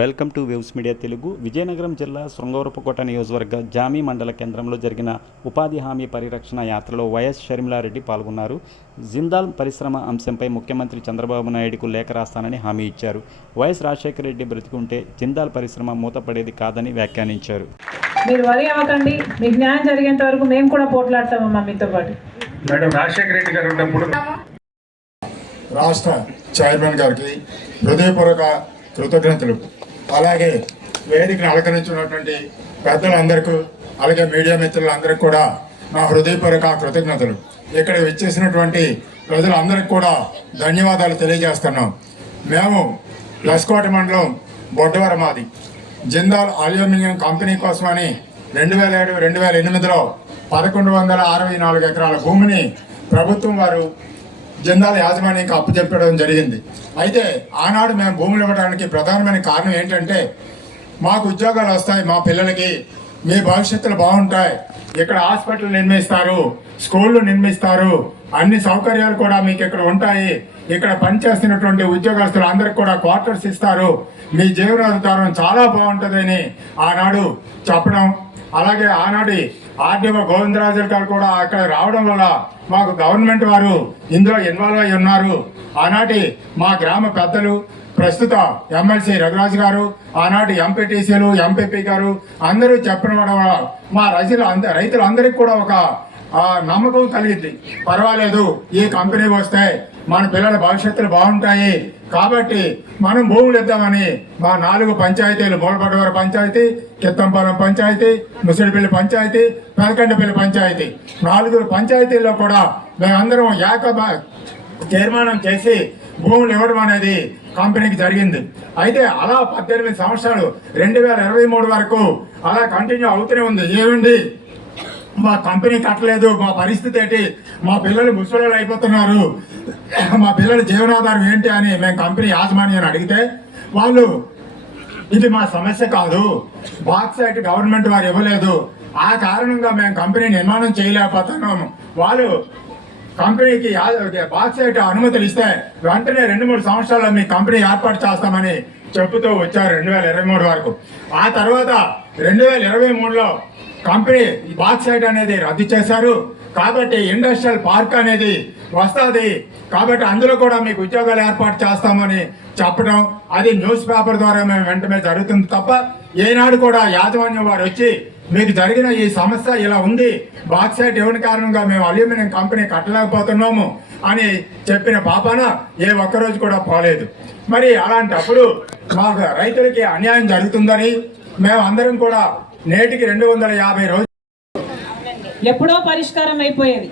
Welcome to waves media Telugu. Vizianagaram జిల్లా శృంగవరపుకోట నియోజకవర్గ Jamie మండల కేంద్రంలో జరిగిన ఉపాధి హామీ పరిరక్షణ యాత్రలో వైఎస్ షర్మిలారెడ్డి పాల్గొన్నారు. జిందాల్ పరిశ్రమ అంశంపై ముఖ్యమంత్రి చంద్రబాబు నాయుడుకు లేఖ రాస్తానని హామీ ఇచ్చారు. వైఎస్ రాజశేఖర రెడ్డి బ్రతికుంటే జిందాల్ పరిశ్రమ మూతపడేది కాదని వ్యాఖ్యానించారు. మీరు వరి అవ్వకండి, మీకు న్యాయం జరిగేంత వరకు మేము కూడా పోట్లాడతామమ్మా మీతో పాటు. మేడం రాజశేఖర రెడ్డి గారు ఉన్నప్పుడు రాష్ట్ర చైర్మన్ గారికి హృదయపూర్వక కృతజ్ఞతలు. అలాగే వేదికను అలంకరించినటువంటి పెద్దలందరికీ, అలాగే మీడియా మిత్రులందరికీ కూడా నా హృదయపూర్వక కృతజ్ఞతలు. ఇక్కడ విచ్చేసినటువంటి ప్రజలందరికీ కూడా ధన్యవాదాలు తెలియజేస్తున్నాం. మేము లస్కోట మండలం బొడ్డవరం మాది జిందాల్ అల్యూమినియం కంపెనీ కోసమని 2007-2008లో 1164 ఎకరాల భూమిని ప్రభుత్వం వారు జిందాల్ యాజమాన్యానికి అప్పచెప్పడం జరిగింది. అయితే ఆనాడు మేము భూములు ఇవ్వడానికి ప్రధానమైన కారణం ఏంటంటే, మాకు ఉద్యోగాలు వస్తాయి, మా పిల్లలకి మీ భవిష్యత్తులు బాగుంటాయి, ఇక్కడ హాస్పిటల్ నిర్మిస్తారు, స్కూళ్ళు నిర్మిస్తారు, అన్ని సౌకర్యాలు కూడా మీకు ఇక్కడ ఉంటాయి, ఇక్కడ పనిచేస్తున్నటువంటి ఉద్యోగస్తులు అందరికి కూడా క్వార్టర్స్ ఇస్తారు, మీ జీవనాధారం చాలా బాగుంటుందని ఆనాడు చెప్పడం. అలాగే ఆనాడు ఆర్డీఓ గోవిందరాజు గారు కూడా అక్కడ రావడం వల్ల మాకు గవర్నమెంట్ వారు ఇందులో ఇన్వాల్వ్ అయి ఉన్నారు. ఆనాటి మా గ్రామ పెద్దలు, ప్రస్తుత ఎమ్మెల్సీ రఘురాజు గారు, ఆనాటి ఎంపీటీసీలు, ఎంపీపీ గారు అందరూ చెప్పడం వల్ల మా రైతులందరికీ కూడా ఒక నమ్మకం కలిగింది. పర్వాలేదు, ఈ కంపెనీ వస్తే మన పిల్లల భవిష్యత్తులు బాగుంటాయి కాబట్టి మనం భూములు ఇద్దామని మా 4 పంచాయతీలు, మూలపడవర పంచాయతీ, కిత్తంపాలెం పంచాయతీ, ముసిడిపల్లి పంచాయతీ, పెదకండపల్లి పంచాయతీ, 4 పంచాయతీల్లో కూడా మేమందరం తీర్మానం చేసి భూములు ఇవ్వడం అనేది కంపెనీకి జరిగింది. అయితే అలా 18 సంవత్సరాలు 2023 వరకు అలా కంటిన్యూ అవుతూనే ఉంది. ఏమండి మా కంపెనీ కట్టలేదు, మా పరిస్థితి ఏంటి, మా పిల్లలు ముసలోళ్ళు అయిపోతున్నారు, మా పిల్లల జీవనాధారం ఏంటి అని మేము కంపెనీ యాజమాన్యాన్ని అడిగితే వాళ్ళు ఇది మా సమస్య కాదు, బాక్సైట్ గవర్నమెంట్ వారు ఇవ్వలేదు, ఆ కారణంగా మేము కంపెనీ నిర్మాణం చేయలేకపోతున్నాము, వాళ్ళు కంపెనీకి బాక్సైట్ అనుమతులు ఇస్తే వెంటనే 2-3 సంవత్సరాల్లో మీ కంపెనీ ఏర్పాటు చేస్తామని చెబుతూ వచ్చారు 2023 వరకు. ఆ తర్వాత 2023లో కంపెనీ బాక్సైట్ అనేది రద్దు చేశారు. కాబట్టి ఇండస్ట్రియల్ పార్క్ అనేది వస్తుంది, కాబట్టి అందులో కూడా మీకు ఉద్యోగాలు ఏర్పాటు చేస్తామని చెప్పడం, అది న్యూస్ పేపర్ ద్వారా మేము వెంటనే జరుగుతుంది తప్ప ఏనాడు కూడా యాజమాన్యం వారు వచ్చి మీకు జరిగిన ఈ సమస్య ఇలా ఉంది, బాక్సైట్ ఇవ్వని కారణంగా మేము అల్యూమినియం కంపెనీ కట్టలేకపోతున్నాము అని చెప్పిన పాపాన ఏ ఒక్కరోజు కూడా పోలేదు. మరి అలాంటప్పుడు మాకు రైతులకి అన్యాయం జరుగుతుందని మేము అందరం కూడా నేటికి 250 రోజులు ఎప్పుడో పరిష్కారం అయిపోయేది.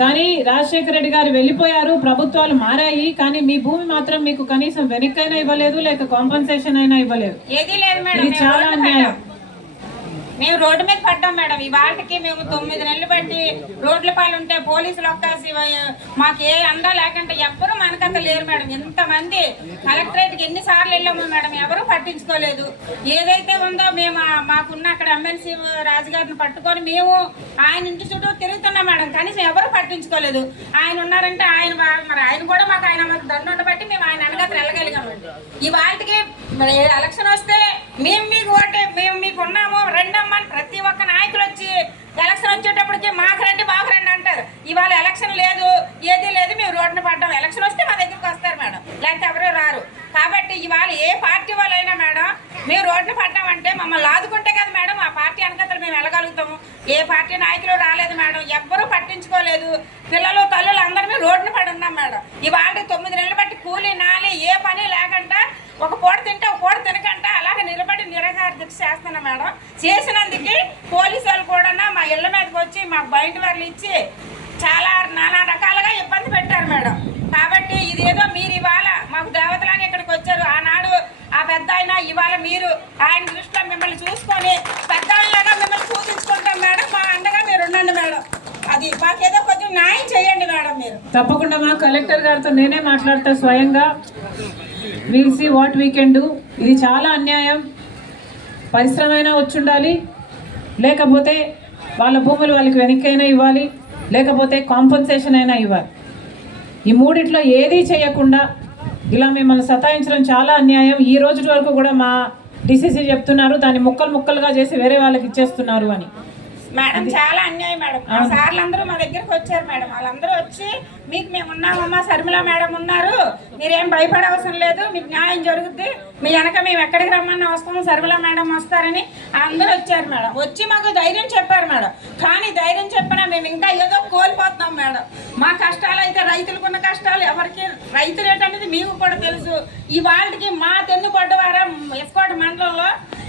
కానీ రాజశేఖర రెడ్డి గారు వెళ్ళిపోయారు, ప్రభుత్వాలు మారాయి, కానీ మీ భూమి మాత్రం మీకు కనీసం వెనక్కైనా ఇవ్వలేదు, లేక కాంపన్సేషన్ అయినా ఇవ్వలేదు. ఏది లేదు మేడం, ఇది చాలా అన్యాయం. మేము రోడ్డు మీద పడ్డాం మేడం. ఈ వాటికి మేము 9 నెలలు బట్టి రోడ్ల పాలు ఉంటే పోలీసులు ఒక్కాసి మాకు ఏ అండా లేకుంటే ఎవ్వరూ మనకంత లేరు మేడం. ఎంతమంది కలెక్టరేట్కి ఎన్నిసార్లు వెళ్ళాము మేడం, ఎవరూ పట్టించుకోలేదు. ఏదైతే ఉందో మేము మాకున్న అక్కడ ఎమ్మెల్సీ రాజుగారిని పట్టుకొని మేము ఆయన ఇంటి చుట్టూ తిరుగుతున్నాం మేడం, కనీసం ఎవరు పట్టించుకోలేదు. ఆయన ఉన్నారంటే మరి ఆయన కూడా మాకు ఆయన దండ బట్టి మేము ఆయన అనగతి వెళ్ళగలిగాము. ఈ వాటికి ఎలక్షన్ వస్తే మేము మీకు ఓటే, మేము మీకు ఉన్నాము రెండమ్మని ప్రతి ఒక్క నాయకులు వచ్చి ఎలక్షన్ వచ్చేటప్పటికి మాకు రండి అంటారు. ఇవాళ ఎలక్షన్ లేదు, ఏది లేదు, మేము రోడ్డున పడ్డాం. ఎలక్షన్ వస్తే మా దగ్గరికి వస్తారు మేడం, లేకపోతే ఎవరూ రారు. కాబట్టి ఇవాళ ఏ పార్టీ వాళ్ళైనా మేడం మేము రోడ్డున పడ్డామంటే మమ్మల్ని ఆదుకుంటే కదా మేడం ఆ పార్టీ అనకతలు మేము వెళ్ళగలుగుతాము. ఏ పార్టీ నాయకులు రాలేదు మేడం, ఎవ్వరూ పట్టించుకోలేదు. పిల్లలు తల్లులు అందరూ మేము రోడ్డున పడి ఉన్నాం మేడం. ఇవాళ 9 నెలలు బట్టి కూలీ నాలి ఏ పని లేకుండా ఒక పూట తింటే ఒక పూట తినకంట అలాగే నిలబడి నిరాహార దీక్ష చేస్తున్నాం మేడం. చేసినందుకు పోలీసు వాళ్ళు కూడా మా ఇళ్ల మీదకి వచ్చి మాకు బయట వాళ్ళు ఇచ్చి చాలా నానా రకాలుగా ఇబ్బంది పెట్టారు మేడం. కాబట్టి ఇదేదో మీరు ఇవాళ మాకు దేవతలాగా ఇక్కడికి వచ్చారు. ఆనాడు ఆ పెద్ద అయినా ఇవాళ మీరు ఆయన దృష్టిలో మిమ్మల్ని చూసుకొని పెద్ద ఆయనలాగా మిమ్మల్ని పూజించుకుంటాం మేడం. మా అండగా మీరు ఉండండి మేడం, అది మాకేదో కొంచెం న్యాయం చేయండి మేడం. మీరు తప్పకుండా మా కలెక్టర్ గారితో నేనే మాట్లాడతా స్వయంగా. Will see what we can do. ఇది చాలా అన్యాయం. పరిశ్రమ అయినా వచ్చి ఉండాలి, లేకపోతే వాళ్ళ భూములు వాళ్ళకి వెనక్కైనా ఇవ్వాలి, లేకపోతే కాంపన్సేషన్ అయినా ఇవ్వాలి. ఈ మూడిట్లో ఏదీ చేయకుండా ఇలా మిమ్మల్ని సతాయించడం చాలా అన్యాయం. ఈ రోజు వరకు కూడా మా డిసిసి చెప్తున్నారు దాన్ని ముక్కలుగా చేసి వేరే వాళ్ళకి ఇచ్చేస్తున్నారు అని. మేడం చాలా అన్యాయం మేడం. ఆ సార్లు అందరూ మా దగ్గరకు వచ్చారు మేడం. వాళ్ళందరూ వచ్చి మీకు మేము ఉన్నామమ్మా, శర్మిల మేడం ఉన్నారు, మీరేం భయపడవసరం లేదు, మీకు న్యాయం జరుగుద్ది, మీ వెనక మేము ఎక్కడికి రమ్మన్నా వస్తాము, శర్మిల మేడం వస్తారని అందరూ వచ్చారు మేడం. వచ్చి మాకు ధైర్యం చెప్పారు మేడం. కానీ ధైర్యం చెప్పినా మేము ఇంకా ఏదో కోల్పోతున్నాం మేడం. మా కష్టాలు అయితే రైతులకున్న కష్టాలు ఎవరికి రైతులు ఏంటనేది మీకు కూడా తెలుసు. ఈ వాళ్ళకి మా తెన్నుపడ్డవారం ఎస్కోట మండలంలో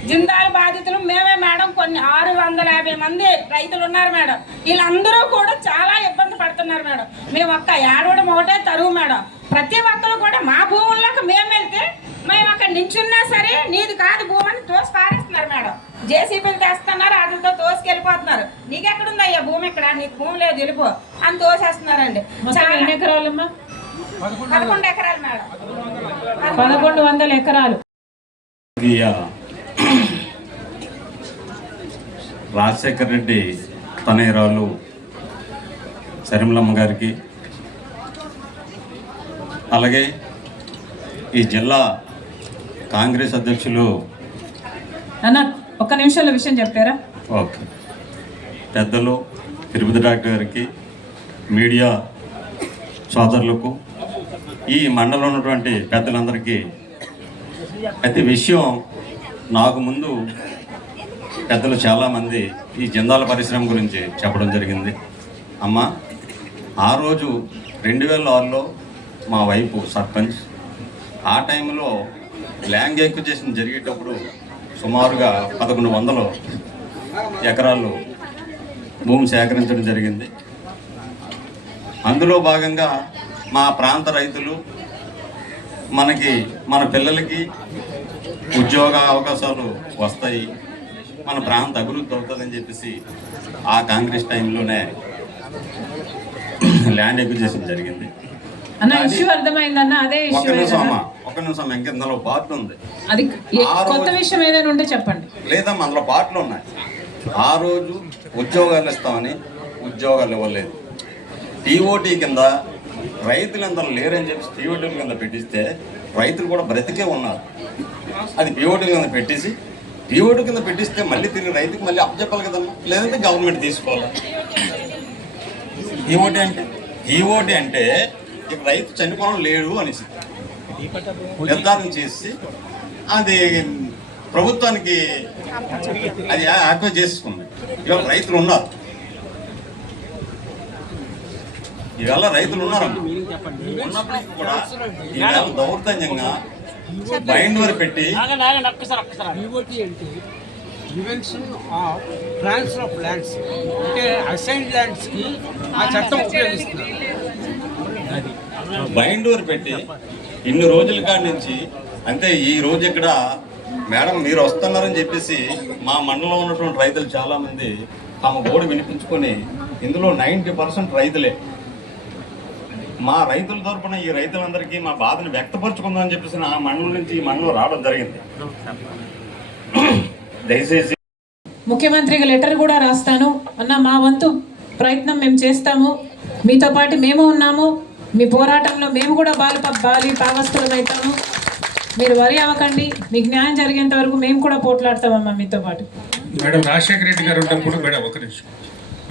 జిందాల్ బాధితులు మేమే మేడం. కొన్ని 650 మంది రైతులు ఉన్నారు మేడం. వీళ్ళందరూ కూడా చాలా ఇబ్బంది పడుతున్నారు మేడం. మేము ఒక్క ఏడవడం ఒకటే తరువు మేడం. ప్రతి ఒక్కరు కూడా మా భూముల్లోకి మేము వెళ్తే మేము అక్కడ నించున్నా సరే నీది కాదు భూమిని తోసి పారేస్తున్నారు మేడం. జేసీబీలు తెస్తున్నారు, వాటితో తోసుకెళ్ళిపోతున్నారు. నీకెక్కడుందయ్యా భూమి, ఇక్కడ నీకు భూమి లేదు వెళ్ళిపో అని తోసేస్తున్నారండి. ఎన్ని ఎకరాలమ్మా? 11 ఎకరాలు మేడం. 1100 ఎకరాలు. రాజశేఖర్ రెడ్డి తనయురాలు శర్మిలమ్మ గారికి, అలాగే ఈ జిల్లా కాంగ్రెస్ అధ్యక్షులు అన్న ఒక్క నిమిషాల విషయం చెప్పారా? ఓకే, పెద్దలు తిరుపతి డాక్టర్ గారికి, మీడియా సోదరులకు, ఈ మండలంలో ఉన్నటువంటి పెద్దలందరికీ ప్రతి విషయం నాకు ముందు పెద్దలు చాలామంది ఈ జిందాల పరిశ్రమ గురించి చెప్పడం జరిగింది. అమ్మ, ఆ రోజు 2006లో మా వైపు సర్పంచ్, ఆ టైంలో ల్యాండ్ ఎక్విజిషన్ జరిగేటప్పుడు సుమారుగా 1100 ఎకరాలు భూమి సేకరించడం జరిగింది. అందులో భాగంగా మా ప్రాంత రైతులు మన పిల్లలకి ఉద్యోగ అవకాశాలు వస్తాయి, మన ప్రాంత అభివృద్ధి అవుతుందని చెప్పేసి ఆ కాంగ్రెస్ టైంలోనే ల్యాండ్ ఎక్విజిషన్ జరిగింది. అన్న ఇష్యూ అర్థమైందన్న, అదే ఒక్క ఇష్యూ. నిమిషం ఇంకా ఇందులో పార్ట్లు ఉంది. అది కొత్త విషయం ఏదైనా ఉంటే చెప్పండి. లేదమ్మా, అందులో పార్ట్లు ఉన్నాయి. ఆ రోజు ఉద్యోగాలు ఇస్తామని ఉద్యోగాలు ఇవ్వలేదు. టీఓటీ కింద రైతులందరూ లేరని చెప్పి టీఓటీ కింద పెట్టిస్తే రైతులు కూడా బ్రతికే ఉన్నారు. అది పీఓటీ కింద పెట్టిస్తే మళ్ళీ తిరిగి రైతుకి మళ్ళీ అప్పచెప్పాలి కదమ్మా, లేదంటే గవర్నమెంట్ తీసుకోవాలి. ఈఓటీ అంటే ఇక రైతు చనిపోవడం లేడు అనేసి నిర్ధారణ చేసి అది ప్రభుత్వానికి అది యాక్వై చేసుకుంది. ఇవాళ రైతులు ఉన్నారు, ఉన్నప్పటికీ కూడా ఈవేళ దౌర్జన్యంగా బైండ్ పెట్టి ట్రాన్స్ఫర్ ఆఫ్ ల్యాండ్స్ అంటే అసైన్డ్ ల్యాండ్స్కి ఆ చట్టం ఉపయోగిస్తున్నారు. బైండ్ పెట్టి ఇన్ని రోజుల కాడి నుంచి, అంటే ఈ రోజు ఇక్కడ మేడం మీరు వస్తున్నారని చెప్పేసి మా మండలంలో ఉన్నటువంటి రైతులు చాలామంది తమ గోడు వినిపించుకొని, ఇందులో 90% రైతులే. మా రైతుల తరపున ఈ రైతులందరికీ మా బాధను వ్యక్తపరచుకుందామని చెప్పేసి ఆ మండలం నుంచి ఈ మండలం రావడం జరిగింది. దయచేసి ముఖ్యమంత్రికి లెటర్ కూడా రాస్తాను అన్న, మా వంతు ప్రయత్నం మేము చేస్తాము, మీతో పాటు మేము ఉన్నాము, మీ పోరాటంలో మేము కూడా భాగస్థులం అవుతాము, మీరు వరి అవ్వకండి, మీకు న్యాయం జరిగేంత వరకు మేము కూడా పోట్లాడతామమ్మా మీతో పాటు. మేడం రాజశేఖర రెడ్డి గారు ఉన్నప్పుడు మేడం ఒక నిమిషం,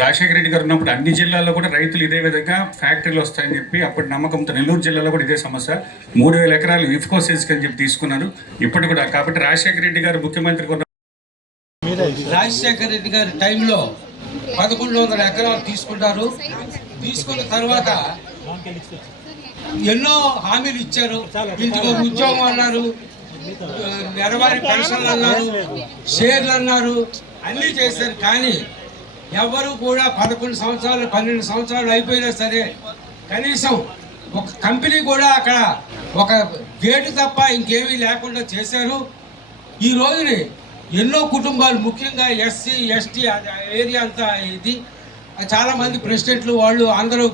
రాజశేఖర రెడ్డి గారు ఉన్నప్పుడు అన్ని జిల్లాల్లో కూడా రైతులు ఇదే విధంగా ఫ్యాక్టరీలు వస్తాయని చెప్పి అప్పుడు నమ్మకంతో నెల్లూరు జిల్లాలో కూడా ఇదే సమస్య 3000 ఎకరాలు ఇఫ్కో సెల్స్కి అని చెప్పి తీసుకున్నారు. ఇప్పటి కూడా కాబట్టి రాజశేఖర రెడ్డి గారు ముఖ్యమంత్రి రాజశేఖర రెడ్డి గారి టైంలో 1100 ఎకరాలు తీసుకున్నారు. తీసుకున్న తర్వాత ఎన్నో హామీలు ఇచ్చారు. ఇంటికి ఉద్యోగం అన్నారు, నెలవారీ పెన్షన్లు అన్నారు, షేర్లు అన్నారు, అన్నీ చేశారు. కానీ ఎవరు కూడా 11 సంవత్సరాలు 12 సంవత్సరాలు అయిపోయినా సరే కనీసం ఒక కంపెనీ కూడా అక్కడ ఒక గేటు తప్ప ఇంకేమీ లేకుండా చేశారు. ఈ రోజుని ఎన్నో కుటుంబాలు, ముఖ్యంగా ఎస్సీ ఎస్టీ ఏరియా అంతా ఇది చాలామంది ప్రెసిడెంట్లు వాళ్ళు అందరూ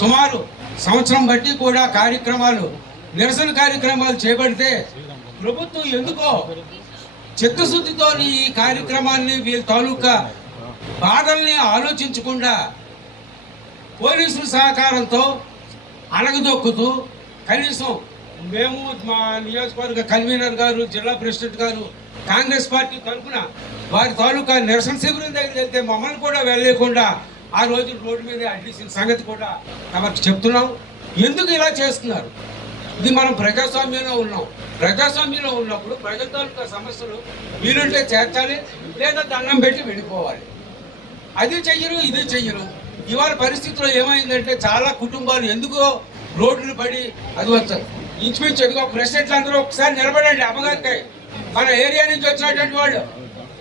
సుమారు సంవత్సరం బట్టి కూడా కార్యక్రమాలు, నిరసన కార్యక్రమాలు చేపడితే ప్రభుత్వం ఎందుకో చిత్తశుద్ధితో ఈ కార్యక్రమాన్ని వీళ్ళ తాలూకా బాధల్ని ఆలోచించకుండా పోలీసుల సహకారంతో అణగదొక్కుతూ కనీసం మేము మా నియోజకవర్గ కన్వీనర్ గారు, జిల్లా ప్రెసిడెంట్ గారు కాంగ్రెస్ పార్టీ తరఫున వారి తాలూకా నిరసన శిబిరం దగ్గరికి వెళ్తే మమ్మల్ని కూడా వెళ్ళలేకుండా ఆ రోజు రోడ్డు మీద అడ్డేసిన సంగతి కూడా తమకు చెప్తున్నాం. ఎందుకు ఇలా చేస్తున్నారు? ఇది మనం ప్రజాస్వామ్యంలో ఉన్నాం. ప్రజాస్వామ్యంలో ఉన్నప్పుడు ప్రజల తాలూకా సమస్యలు వీలుంటే చేర్చాలి, లేదా దండం పెట్టి వెళ్ళిపోవాలి. అది చెయ్యరు, ఇది చెయ్యరు. ఇవాళ పరిస్థితిలో ఏమైందంటే చాలా కుటుంబాలు ఎందుకో రోడ్లు పడి అది వస్తారు. ఇంచుమించు ఎదుగో ప్రెసిడెంట్లు అందరూ ఒకసారి నిలబడండి. అమ్మగారికి మన ఏరియా నుంచి వచ్చినటువంటి వాళ్ళు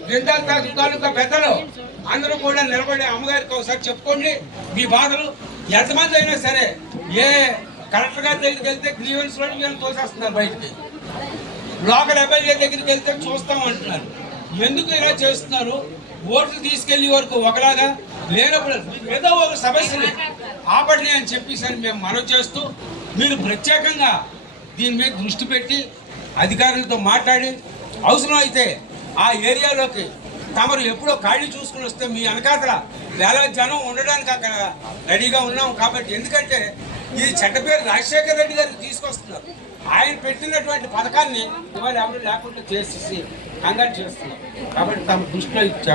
జిందాల్ తాలూకా పెద్దలు అందరూ కూడా నిలబడి అమ్మగారికి ఒకసారి చెప్పుకోండి మీ బాధలు. ఎంతమంది అయినా సరే ఏ కలెక్టర్ గారి దగ్గరికి వెళ్తే గ్రీవెన్స్ లో వీళ్ళు తోసేస్తున్నారు బయటికి, లోకల్ ఎమ్మెల్యే దగ్గరికి వెళ్తే చూస్తామంటున్నారు. ఎందుకు ఇలా చేస్తున్నారు? ఓట్లు తీసుకెళ్లే వరకు ఒకలాగా, లేనప్పుడు ఏదో ఒక సమస్యని ఆపండి అని చెప్పేసి మేము మనవి చేస్తూ, మీరు ప్రత్యేకంగా దీని మీద దృష్టి పెట్టి అధికారులతో మాట్లాడి అవసరం అయితే ఆ ఏరియాలోకి తమరు ఎప్పుడో ఖాళీ చూసుకుని వస్తే మీ వెనకాతల వేలాది జనం ఉండడానికి అక్కడ రెడీగా ఉన్నాం. కాబట్టి ఎందుకంటే ఇది చెడ్డ పేరు రాజశేఖర రెడ్డి గారికి తీసుకొస్తున్నారు. ఆయన పెట్టినటువంటి పథకాన్ని ఇవాళ ఎవరు లేకుండా చేసేసి కంగారు చేస్తున్నారు. కాబట్టి తమ దృష్టిలో